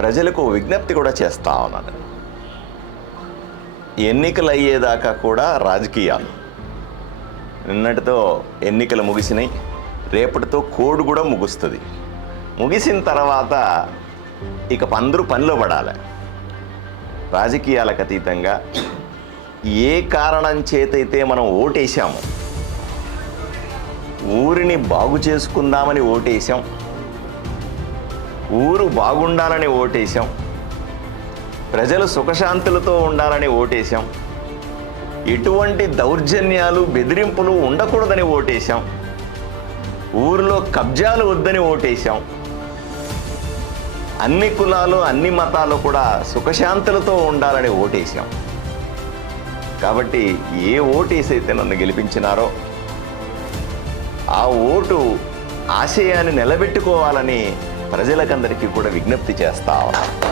ప్రజలకు విజ్ఞప్తి కూడా చేస్తా ఉన్నాను. ఎన్నికలు అయ్యేదాకా కూడా రాజకీయాలు. నిన్నటితో ఎన్నికలు ముగిసినాయి, రేపటితో కోడ్ కూడా ముగుస్తుంది. ముగిసిన తర్వాత ఇక అందరూ పనిలో పడాలి. రాజకీయాలకు అతీతంగా ఏ కారణం చేతైతే మనం ఓటేసాము, ఊరిని బాగు చేసుకుందామని ఓటేసాం, ఊరు బాగుండాలని ఓటేసాం, ప్రజలు సుఖశాంతులతో ఉండాలని ఓటేసాం, ఎటువంటి దౌర్జన్యాలు బెదిరింపులు ఉండకూడదని ఓటేసాం, ఊరిలో కబ్జాలు వద్దని ఓటేసాం, అన్ని కులాలు అన్ని మతాలు కూడా సుఖశాంతులతో ఉండాలని ఓటేసాం. కాబట్టి ఏ ఓటేసైతే నన్ను గెలిపించినారో ఆ ఓటు ఆశయాన్ని నిలబెట్టుకోవాలని ప్రజలకందరికీ కూడా విజ్ఞప్తి చేస్తా ఉన్నాను.